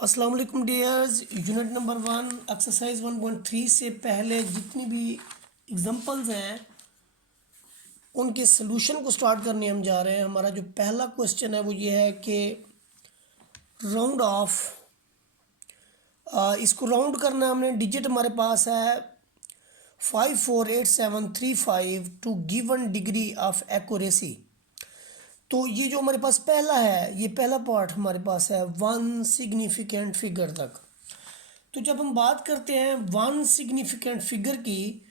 अस्सलाम वालेकुम dears. Unit number exercise 1.3 से पहले जितनी भी एग्जांपल्स हैं उनके सलूशन को स्टार्ट करने हम जा रहे हैं। हमारा जो पहला क्वेश्चन है वो ये है कि राउंड ऑफ, इसको राउंड करना है हमने। डिजिट हमारे पास है 548735 to given degree of accuracy. तो ये जो हमारे पास पहला है, ये पहला पार्ट हमारे पास है वन सिग्निफिकेंट फिगर तक। तो जब हम बात करते हैं वन सिग्निफिकेंट फिगर की,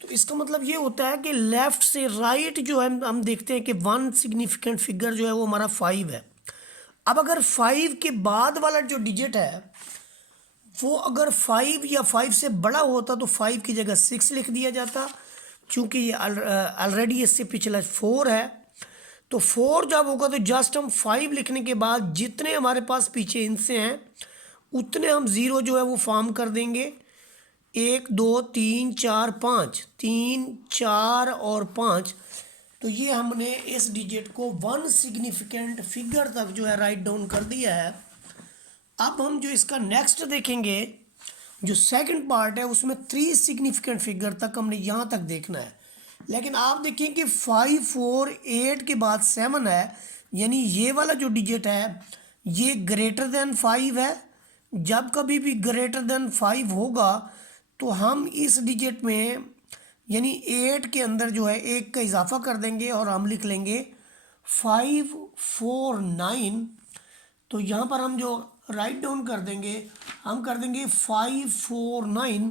तो इसका मतलब ये होता है कि लेफ़्ट से राइट जो है हम देखते हैं कि वन सिग्निफिकेंट फिगर जो है वो हमारा 5 है। अब अगर 5 के बाद वाला जो डिजिट है वो अगर 5 या 5 से बड़ा होता तो 5 की जगह 6 लिख दिया जाता, क्योंकि ये ऑलरेडी इससे पिछला 4 है। तो 4 जब होगा तो जस्ट हम 5 लिखने के बाद जितने हमारे पास पीछे इनसे हैं उतने हम ज़ीरो जो है वो फॉर्म कर देंगे। 1 2 3 4 5, 3 4 और 5। तो ये हमने इस डिजिट को वन सिग्निफिकेंट फिगर तक जो है राइट डाउन कर दिया है। अब हम जो इसका नेक्स्ट देखेंगे, जो सेकंड पार्ट है उसमें 3 सिग्निफिकेंट फिगर तक हमने यहाँ तक देखना है। लेकिन आप देखें कि 5 4 8 के बाद 7 है, यानी ये वाला जो डिजिट है ये ग्रेटर देन 5 है। जब कभी भी ग्रेटर देन 5 होगा तो हम इस डिजिट में यानी 8 के अंदर जो है 1 का इजाफा कर देंगे और हम लिख लेंगे 549। तो यहाँ पर हम जो राइट डाउन कर देंगे, हम कर देंगे 549,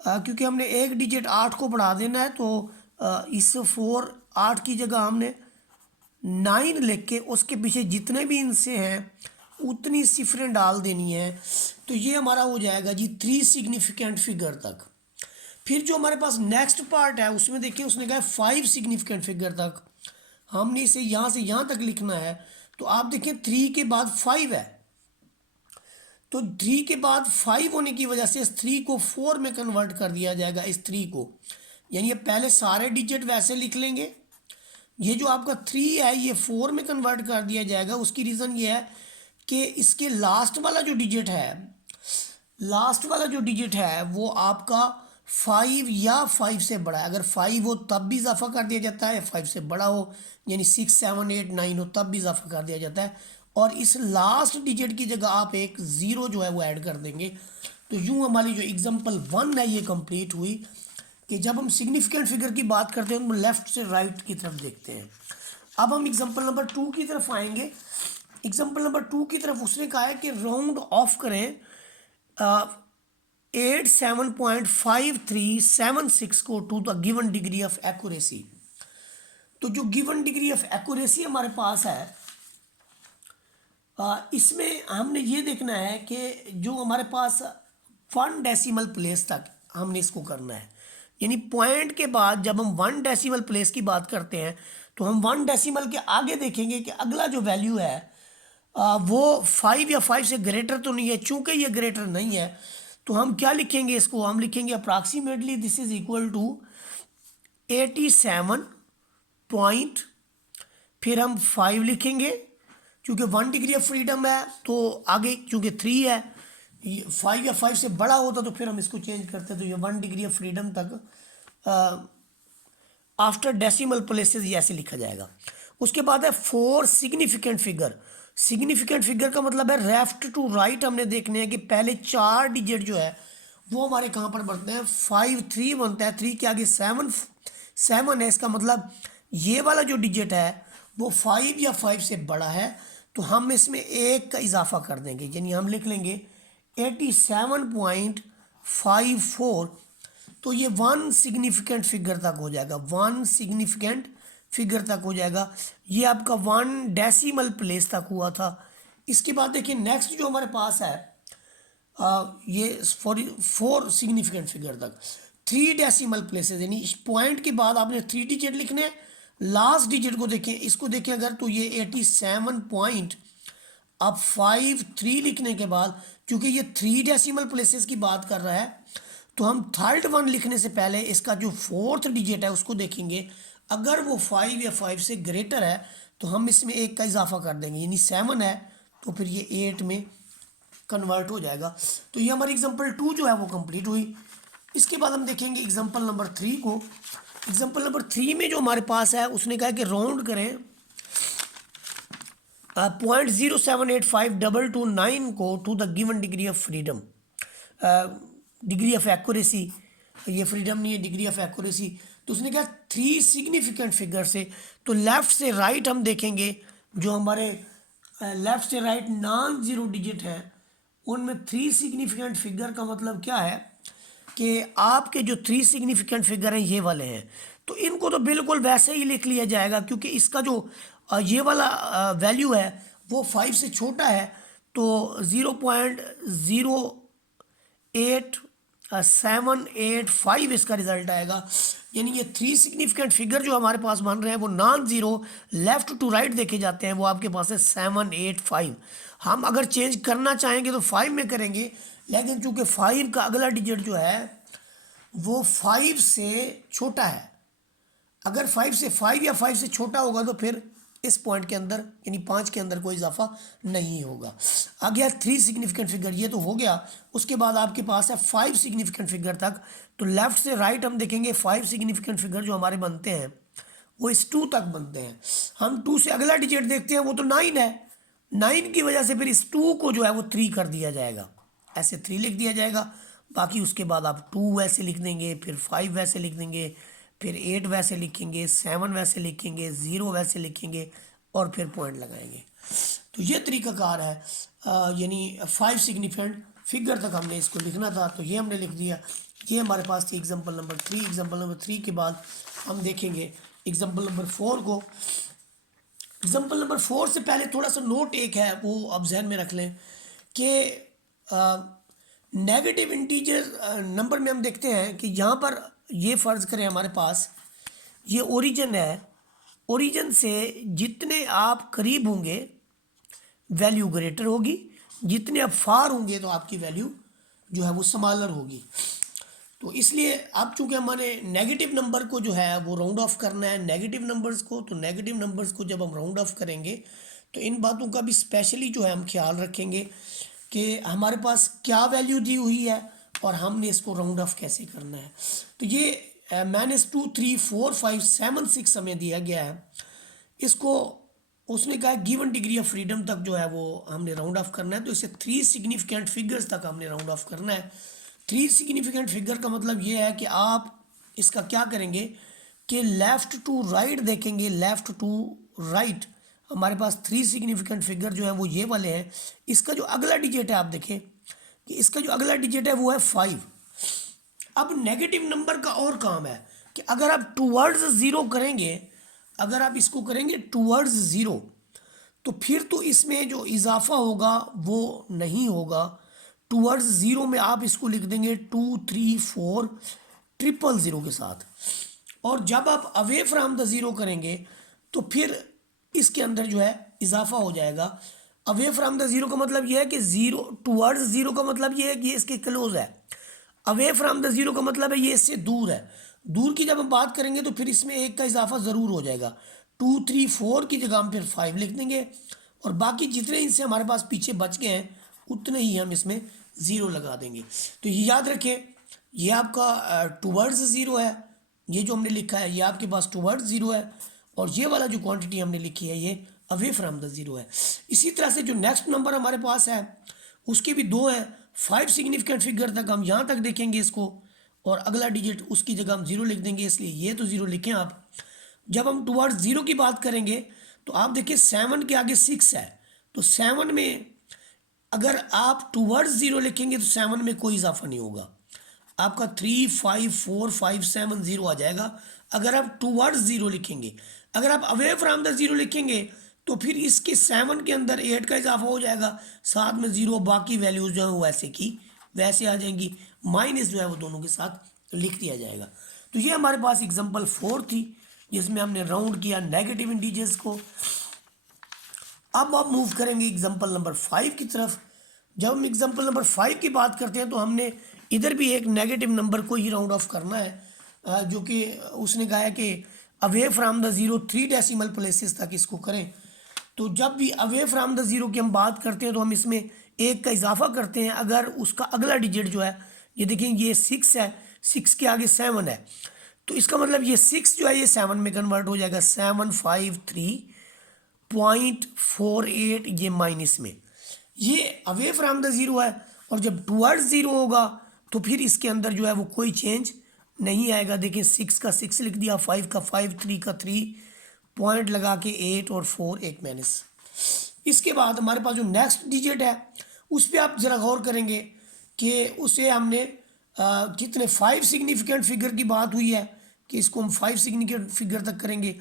क्योंकि हमने एक डिजिट 8 को बढ़ा देना है। तो इस 8 की जगह हमने 9 लिख के उसके पीछे जितने भी इनसे हैं उतनी सिफरें डाल देनी है। तो ये हमारा हो जाएगा जी 3 सिग्निफिकेंट फिगर तक। फिर जो हमारे पास नेक्स्ट पार्ट है उसमें देखिए उसने कहा 5 सिग्निफिकेंट फिगर तक। हमने इसे यहाँ से यहाँ तक लिखना है। तो आप देखिए 3 के बाद 5 है, तो 3 के बाद 5 होने की वजह से इस 3 को 4 में कन्वर्ट कर दिया जाएगा। इस 3 को यानी ये पहले सारे डिजिट वैसे लिख लेंगे, ये जो आपका 3 है ये 4 में कन्वर्ट कर दिया जाएगा। उसकी रीज़न ये है कि इसके लास्ट वाला जो डिजिट है, लास्ट वाला जो डिजिट है वो आपका 5 या 5 से बड़ा है। अगर 5 हो तब भी इजाफा कर दिया जाता है, 5 से बड़ा हो यानी 6 7 8 9 हो तब भी इजाफा कर दिया जाता है। और इस लास्ट डिजिट की जगह आप एक ज़ीरो जो है वो ऐड कर देंगे। तो यूँ हमारी जो एग्जांपल 1 है ये कंप्लीट हुई। कि जब हम सिग्निफिकेंट फिगर की बात करते हैं तो हम लेफ़्ट से राइट की तरफ देखते हैं। अब हम एग्जांपल नंबर 2 की तरफ आएंगे। एग्जांपल नंबर 2 की तरफ उसने कहा है कि राउंड ऑफ करें 87.5376 को to the given degree of accuracy. तो जो गिवन डिग्री ऑफ एक्यूरेसी हमारे पास है, इसमें हमने ये देखना है कि जो हमारे पास 1 डेसिमल प्लेस तक हमने इसको करना है। यानी पॉइंट के बाद जब हम 1 डेसिमल प्लेस की बात करते हैं तो हम 1 डेसिमल के आगे देखेंगे कि अगला जो वैल्यू है वो 5 या 5 से ग्रेटर तो नहीं है। चूंकि ये ग्रेटर नहीं है तो हम क्या लिखेंगे, इसको हम लिखेंगे approximately this is equal to 87 point, फिर हम 5 लिखेंगे क्योंकि 1 डिग्री ऑफ फ्रीडम है। तो आगे चूंकि 3 है, 5 या 5 से बड़ा होता तो फिर हम इसको चेंज करते। तो ये 1 डिग्री ऑफ फ्रीडम तक आफ्टर डेसिमल प्लेसेस ये ऐसे लिखा जाएगा। उसके बाद है 4 सिग्निफिकेंट फिगर। सिग्निफिकेंट फिगर का मतलब है लेफ्ट टू राइट हमने देखने हैं कि पहले 4 डिजिट जो है वो हमारे कहाँ पर बनते हैं। 5 3 बनता है, 3 के आगे 7 है। इसका मतलब ये वाला जो डिजिट है वो 5 या 5 से बड़ा है। तो हम इसमें 1 का इजाफा कर देंगे, यानी हम लिख लेंगे 87.54। तो ये 1 सिग्निफिकेंट फिगर तक हो जाएगा, 1 सिग्निफिकेंट फिगर तक हो जाएगा। ये आपका 1 डेसिमल प्लेस तक हुआ था। इसके बाद देखिए नेक्स्ट जो हमारे पास है ये 4 सिग्निफिकेंट फिगर तक 3 डेसिमल प्लेसेस, यानी इस पॉइंट के बाद आपने 3 डिजिट लिखने हैं। लास्ट डिजिट को देखें, इसको देखें अगर, तो ये 87 पॉइंट। अब 5 3 लिखने के बाद क्योंकि ये 3 डेसिमल प्लेसेस की बात कर रहा है तो हम थर्ड 1 लिखने से पहले इसका जो 4th डिजिट है उसको देखेंगे। अगर वो 5 या 5 से ग्रेटर है तो हम इसमें 1 का इजाफा कर देंगे, यानी 7 है तो फिर ये 8 में कन्वर्ट हो जाएगा। तो ये हमारी एग्जांपल 2 जो है वो कंप्लीट हुई। इसके बाद हम देखेंगे एग्जांपल नंबर 3 को। एग्जांपल नंबर 3 में जो हमारे पास है उसने कहा कि राउंड करें 0.0785229 को to the given degree of freedom, degree of accuracy, ये फ्रीडम नहीं है, डिग्री ऑफ एक्यूरेसी। तो उसने कहा 3 सिग्निफिकेंट फिगर से, तो लेफ्ट से राइट हम देखेंगे, जो हमारे लेफ्ट से राइट नॉन जीरो डिजिट है उनमें 3 सिग्निफिकेंट फिगर का मतलब क्या है कि आपके जो 3 सिग्निफिकेंट फिगर हैं ये वाले हैं, तो इनको तो बिल्कुल वैसे ही लिख लिया जाएगा, क्योंकि इसका जो ये वाला वैल्यू है वो 5 से छोटा है, तो 0.08785 इसका रिजल्ट आएगा। यानी ये 3 सिग्निफिकेंट फिगर जो हमारे पास बन रहे हैं वो non zero left to right देखे जाते हैं, वो आपके पास है 785। हम अगर चेंज करना चाहेंगे तो 5 में करेंगे, लेकिन चूंकि 5 का अगला डिजिट जो है वो 5 से छोटा है, अगर 5 से 5 या 5 से छोटा होगा तो फिर इस पॉइंट के अंदर यानी 5 के अंदर कोई इजाफा नहीं होगा। आ गया 3 सिग्निफिकेंट फिगर, ये तो हो गया। उसके बाद आपके पास है 5 सिग्निफिकेंट फिगर तक, तो लेफ्ट से राइट हम देखेंगे 5 सिग्निफिकेंट फिगर जो हमारे बनते हैं वो इस 2 तक बनते हैं। हम 2 से अगला डिजिट देखते हैं, वो तो 9 है, 9 की वजह से फिर इस 2 को जो है वो 3 कर दिया जाएगा, ऐसे 3 लिख दिया जाएगा। बाकी उसके बाद आप 2 वैसे लिख देंगे, फिर 5 वैसे लिख देंगे, फिर 8 वैसे लिखेंगे, 7 वैसे लिखेंगे, 0 वैसे लिखेंगे और फिर पॉइंट लगाएंगे। तो ये तरीकाकार है, यानी 5 सिग्निफिकेंट फिगर तक हमने इसको लिखना था, तो ये हमने लिख दिया। ये हमारे पास थी एग्जांपल नंबर 3। एग्जांपल नंबर 3 के बाद हम देखेंगे एग्जांपल नंबर 4 को। एग्जांपल नंबर 4 से पहले थोड़ा सा नोट एक है, वो आप जहन में रख लें कि नेगेटिव इंटीजर नंबर में हम देखते हैं कि यहाँ पर ये फ़र्ज़ करें हमारे पास ये ओरिजिन है, ओरिजिन से जितने आप करीब होंगे वैल्यू ग्रेटर होगी, जितने आप फार होंगे तो आपकी वैल्यू जो है वो स्मॉलर होगी। तो इसलिए अब चूंकि हमारे नेगेटिव नंबर को जो है वो राउंड ऑफ करना है, नेगेटिव नंबर्स को, तो नेगेटिव नंबर्स को जब हम राउंड ऑफ करेंगे तो इन बातों का भी स्पेशली जो है हम ख्याल रखेंगे कि हमारे पास क्या वैल्यू दी हुई है और हमने इसको राउंड ऑफ कैसे करना है। तो ये -2 3 4 5 7 6 हमें दिया गया है, इसको उसने कहा गिवन डिग्री ऑफ फ्रीडम तक जो है वो हमने राउंड ऑफ करना है, तो इसे 3 सिग्निफिकेंट फिगर्स तक हमने राउंड ऑफ करना है। 3 सिग्निफिकेंट फिगर का मतलब ये है कि आप इसका क्या करेंगे कि लेफ़्ट टू राइट देखेंगे, लेफ़्ट टू राइट हमारे पास 3 सिग्निफिकेंट फिगर जो है वो ये वाले हैं। इसका जो अगला डिजिट है आप देखें कि इसका जो अगला डिजिट है वो है 5। अब नेगेटिव नंबर का और काम है कि अगर आप टूवर्ड्स ज़ीरो करेंगे, अगर आप इसको करेंगे टूवर्ड्स ज़ीरो, तो फिर तो इसमें जो इजाफा होगा वो नहीं होगा। टूवर्ड्स ज़ीरो में आप इसको लिख देंगे 2 3 4 000 के साथ, और जब आप अवे फ्राम द ज़ीरो करेंगे तो फिर इसके अंदर जो है इजाफा हो जाएगा। अवे फ्राम द ज़ीरो का मतलब ये है कि ज़ीरो टूवर्ड्स ज़ीरो का मतलब ये है कि ये इसके क्लोज है। अवे फ्राम द ज़ीरो का मतलब है ये इससे दूर है। दूर की जब हम बात करेंगे तो फिर इसमें 1 का इजाफा ज़रूर हो जाएगा। 2 3 4 की जगह हम फिर 5 लिख देंगे, और बाकी जितने इनसे हमारे पास पीछे बच गए हैं उतने ही हम इसमें 0 लगा देंगे। तो ये याद रखें, ये आपका टूवर्ड्स ज़ीरो है, ये जो हमने लिखा है ये आपके पास टूवर्ड्स ज़ीरो है, और ये वाला जो क्वांटिटी हमने लिखी है ये अवे फ्रॉम द ज़ीरो है। इसी तरह से जो नेक्स्ट नंबर हमारे पास है उसके भी 2 हैं। 5 सिग्निफिकेंट फिगर तक हम यहाँ तक देखेंगे इसको, और अगला डिजिट उसकी जगह हम 0 लिख देंगे, इसलिए ये तो 0 लिखें आप। जब हम टुवर्ड्स 0 की बात करेंगे तो आप देखिए 7 के आगे 6 है, तो 7 में अगर आप टुवर्ड्स 0 लिखेंगे तो 7 में कोई इजाफा नहीं होगा, आपका 3 5 4 5 7 0 आ जाएगा अगर आप टुवर्ड्स 0 लिखेंगे। अगर आप अवे फ्रॉम द 0 लिखेंगे तो फिर इसके 7 के अंदर 8 का इजाफा हो जाएगा, साथ में 0, बाकी वैल्यूज जो है वो वैसे की वैसे आ जाएंगी, माइनस जो है वो दोनों के साथ लिख दिया जाएगा। तो ये हमारे पास एग्जांपल 4 थी जिसमें हमने राउंड किया नेगेटिव इंटीजर्स को। अब आप मूव करेंगे एग्जांपल नंबर 5 की तरफ। जब हम एग्जांपल नंबर 5 की बात करते हैं तो हमने इधर भी एक नेगेटिव नंबर को ही राउंड ऑफ करना है, जो कि उसने कहा है कि away from the 0 3 decimal places तक इसको करें। तो जब भी अवे फ्रॉम द ज़ीरो की हम बात करते हैं तो हम इसमें एक का इजाफा करते हैं अगर उसका अगला डिजिट जो है, ये देखें ये 6 है, 6 के आगे 7 है, तो इसका मतलब ये 6 जो है ये 7 में कन्वर्ट हो जाएगा, 753.48 ये माइनस में, ये अवे फ्रॉम द ज़ीरो है। और जब टुवर्ड्स ज़ीरो होगा तो फिर इसके अंदर जो है वो कोई चेंज नहीं आएगा। देखिए 6 का 6 लिख दिया, 5 का 5, 3 का 3, पॉइंट लगा के 8 और 4 एक माइनस। इसके बाद हमारे पास जो नेक्स्ट डिजिट है उस पर आप ज़रा गौर करेंगे कि उसे हमने कितने 5 सिग्निफिकेंट फिगर की बात हुई है कि इसको हम 5 सिग्निफिकेंट फिगर तक करेंगे।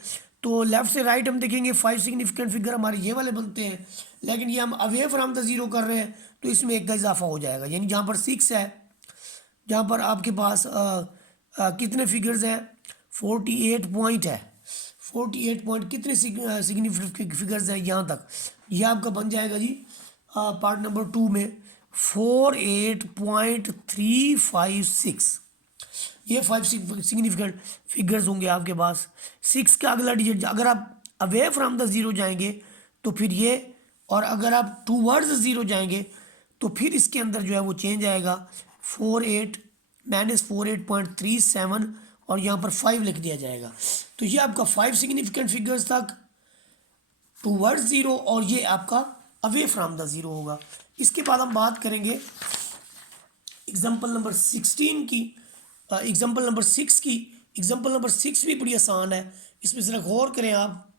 तो लेफ़्ट से राइट हम देखेंगे 5 सिग्निफिकेंट फिगर हमारे ये वाले बनते हैं, लेकिन ये हम अवे फ्रॉम द ज़ीरो कर रहे हैं तो इसमें एक का इजाफा हो जाएगा। यानी जहाँ पर 6 है, जहाँ पर आपके पास कितने फिगर्स हैं, 48 पॉइंट है, 48 पॉइंट कितने सिग्निफिकेंट फिगर्स हैं यहाँ तक, यह आपका बन जाएगा जी पार्ट नंबर 2 में 48.356। ये 5 सिग्निफिकेंट फिगर्स होंगे आपके पास। 6 का अगला डिजिट अगर आप अवे फ्रॉम द ज़ीरो जाएंगे तो फिर ये, और अगर आप टूवर्ड्स ज़ीरो जाएंगे तो फिर इसके अंदर जो है वो चेंज आएगा, 48 और यहाँ पर 5 लिख दिया जाएगा। तो ये आपका 5 सिग्निफिकेंट फिगर्स तक टूवर्ड्स ज़ीरो, और ये आपका अवे फ्रॉम द ज़ीरो होगा। इसके बाद हम बात करेंगे एग्जाम्पल नंबर 16 की, एग्जाम्पल नंबर 6 की। एग्जाम्पल नंबर 6 भी बड़ी आसान है, इसमें ज़रा गौर करें आप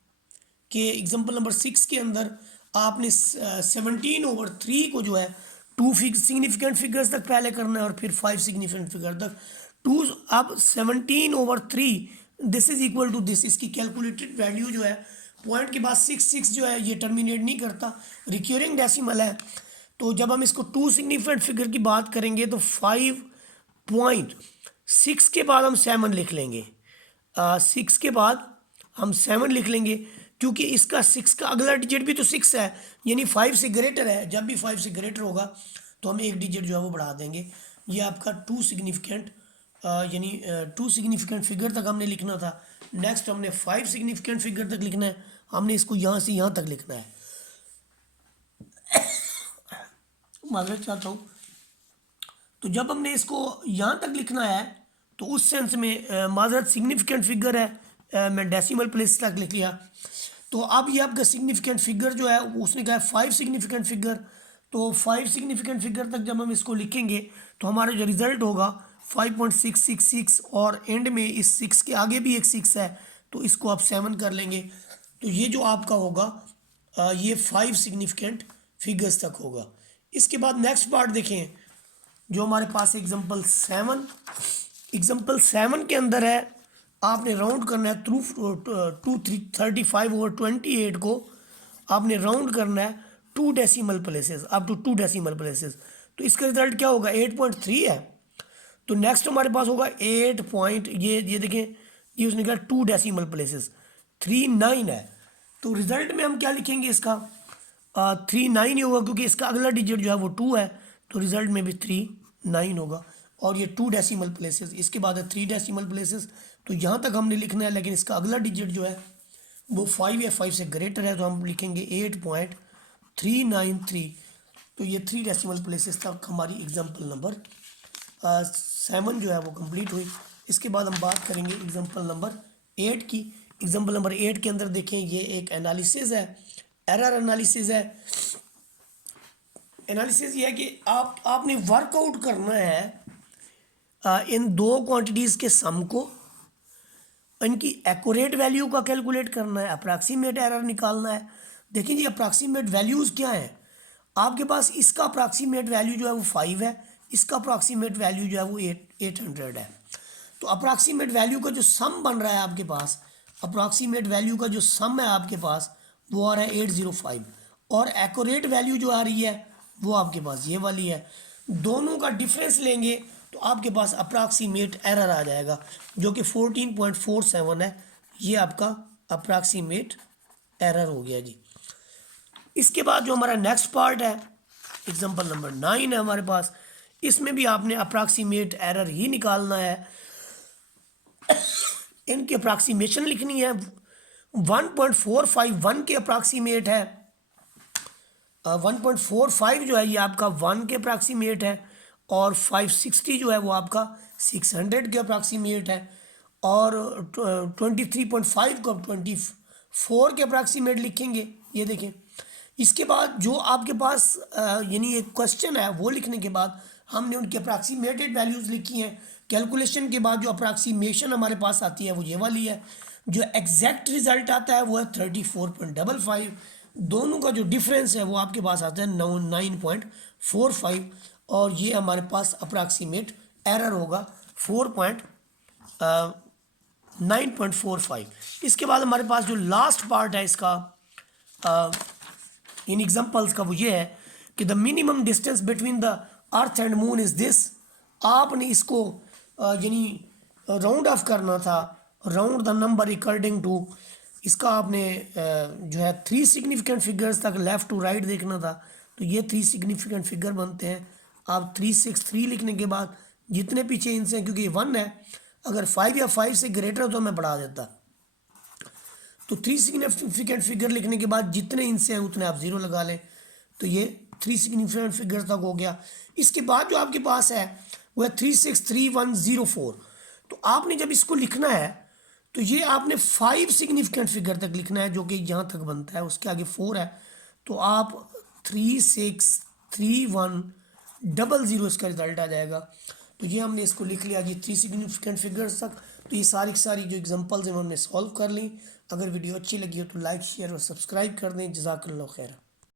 कि एग्जाम्पल नंबर 6 के अंदर आपने 17/3 को जो है 2 सिग्निफिकेंट फिगर्स तक पहले करना है और फिर 5 सिग्निफिकेंट फिगर तक। 2 अब 17/3 this is equal to this, इसकी कैलकुलेटेड वैल्यू जो है पॉइंट के बाद 6 जो है ये टर्मिनेट नहीं करता, रिक्योरिंग डेसिमल है। तो जब हम इसको 2 सिग्निफिकेंट फिगर की बात करेंगे तो 5.6 के बाद हम 7 लिख लेंगे, 6 के बाद हम 7 लिख लेंगे, क्योंकि इसका 6 का अगला डिजिट भी तो 6 है, यानी 5 से ग्रेटर है। जब भी 5 से ग्रेटर होगा तो हम एक डिजिट जो है वो बढ़ा देंगे। ये आपका 2 सिग्निफिकेंट यानी 2 सिग्निफिकेंट फिगर तक हमने लिखना था। नेक्स्ट हमने 5 सिग्निफिकेंट फिगर तक लिखना है, हमने इसको यहाँ से यहाँ तक लिखना है। माजरत चाहता हूँ, तो जब हमने इसको यहाँ तक लिखना है तो उस सेंस में माजरत सिग्निफिकेंट फिगर है, मैं डेसिमल प्लेस तक लिख लिया। तो अब ये आपका सिग्निफिकेंट फिगर जो है उसने कहा 5 सिग्निफिकेंट फिगर, तो 5 सिग्निफिकेंट फिगर तक जब हम इसको लिखेंगे तो हमारा जो रिज़ल्ट होगा 5.666, और एंड में इस 6 के आगे भी एक 6 है तो इसको आप 7 कर लेंगे। तो ये जो आपका होगा ये 5 सिग्निफिकेंट फिगर्स तक होगा। इसके बाद नेक्स्ट पार्ट देखें जो हमारे पास एग्जाम्पल 7 के अंदर है, आपने राउंड करना है थ्रू 35/28 को आपने राउंड करना है 2 decimal places, up to 2 decimal places. तो इसका रिजल्ट क्या होगा, 8.3 है। तो नेक्स्ट हमारे पास होगा 8 पॉइंट, ये देखें ये उसने कहा 2 डेसिमल प्लेसेस, 39 है। तो रिजल्ट में हम क्या लिखेंगे इसका 39 ही होगा, क्योंकि इसका अगला डिजिट जो है वो 2 है, तो रिजल्ट में भी 39 होगा। और ये 2 डेसिमल प्लेसेस, इसके बाद है 3 डेसिमल प्लेसेस, तो यहाँ तक हमने लिखना है, लेकिन इसका अगला डिजिट जो है वो 5 या 5 से ग्रेटर है, तो हम लिखेंगे 8.393। तो ये 3 डेसिमल प्लेसेस तक हमारी एग्जाम्पल नंबर 7 जो है वो कंप्लीट हुई। इसके बाद हम बात करेंगे एग्जाम्पल नंबर 8 की। एग्जाम्पल नंबर 8 के अंदर देखें ये एक एनालिसिस है, एरर एनालिसिस है। एनालिसिस ये है कि आपने वर्कआउट करना है इन 2 क्वांटिटीज़ के सम को, इनकी एक्यूरेट वैल्यू का कैलकुलेट करना है, अप्रॉक्सीमेट एरर निकालना है। देखिए जी अप्रॉक्सीमेट वैल्यूज़ क्या हैं आपके पास, इसका अप्रॉक्सीमेट वैल्यू जो है वो 5 है, इसका अप्रॉक्सीमेट वैल्यू जो है वो 800 है। तो अप्रॉक्सीमेट वैल्यू का जो सम बन रहा है आपके पास, अप्रॉक्सीमेट वैल्यू का जो सम है आपके पास वो आ रहा है 805, और एक्यूरेट वैल्यू जो आ रही है वो आपके पास ये वाली है। दोनों का डिफरेंस लेंगे तो आपके पास अप्रॉक्सीमेट एरर आ जाएगा जो कि 14.47 है। ये आपका अप्रॉक्सीमेट एरर हो गया जी। इसके बाद जो हमारा नेक्स्ट पार्ट है एग्जांपल नंबर 9 है हमारे पास, इसमें भी आपने अप्रॉक्सीमेट एरर ही निकालना है। इनकी अप्रॉक्सीमेशन लिखनी है 1.45 के अप्रॉक्सीमेट है, 1.45 जो है ये आपका 1 के अप्रॉक्सीमेट है, और 560 जो है वो आपका 600 के अप्रॉक्सीमेट है, और 23.5 को 24 के अप्रॉक्सीमेट लिखेंगे। ये देखें, इसके बाद जो आपके पास यानी एक क्वेश्चन है वो लिखने के बाद हमने उनकी अप्रॉक्सीमेटेड वैल्यूज़ लिखी हैं। कैलकुलेशन के बाद जो अप्रॉक्सीमेशन हमारे पास आती है वो ये वाली है। जो एग्जैक्ट रिजल्ट आता है वो है 34.55। दोनों का जो डिफरेंस है वो आपके पास आता है 9.45, और ये हमारे पास अप्रॉक्सीमेट एरर होगा 9.45। इसके बाद हमारे पास जो लास्ट पार्ट है इसका इन एग्जांपल्स का वो ये है कि the minimum distance between the earth and moon is this. आपने इसको यानी राउंड ऑफ करना था, round the number according to, इसका आपने जो है 3 सिग्निफिकेंट फिगर्स तक लेफ़्ट टू राइट देखना था। तो ये 3 सिग्निफिकेंट फिगर बनते हैं। आप 363 लिखने के बाद जितने पीछे इनसे, क्योंकि ये 1 है, अगर 5 या 5 से ग्रेटर हो तो मैं बढ़ा देता। तो 3 सिग्निफिकेंट फिगर लिखने के बाद जितने इनसे हैं उतने आप 0 लगा लें। तो ये 3 सिग्निफिकेंट फिगर तक हो गया। इसके बाद जो आपके पास है वो है 363104। तो आपने जब इसको लिखना है तो ये आपने 5 सिग्निफिकेंट फिगर तक लिखना है, जो कि यहाँ तक बनता है, उसके आगे 4 है। तो आप 363100 इसका रिजल्ट आ जाएगा। तो ये हमने इसको लिख लिया, ये 3 सिग्निफिकेंट फिगर्स तक। तो ये सारी की सारी जो एग्जांपल्स हैं हमने सॉल्व कर ली। अगर वीडियो अच्छी लगी हो तो लाइक, शेयर और सब्सक्राइब कर दें। जज़ाकल्लाह खैर।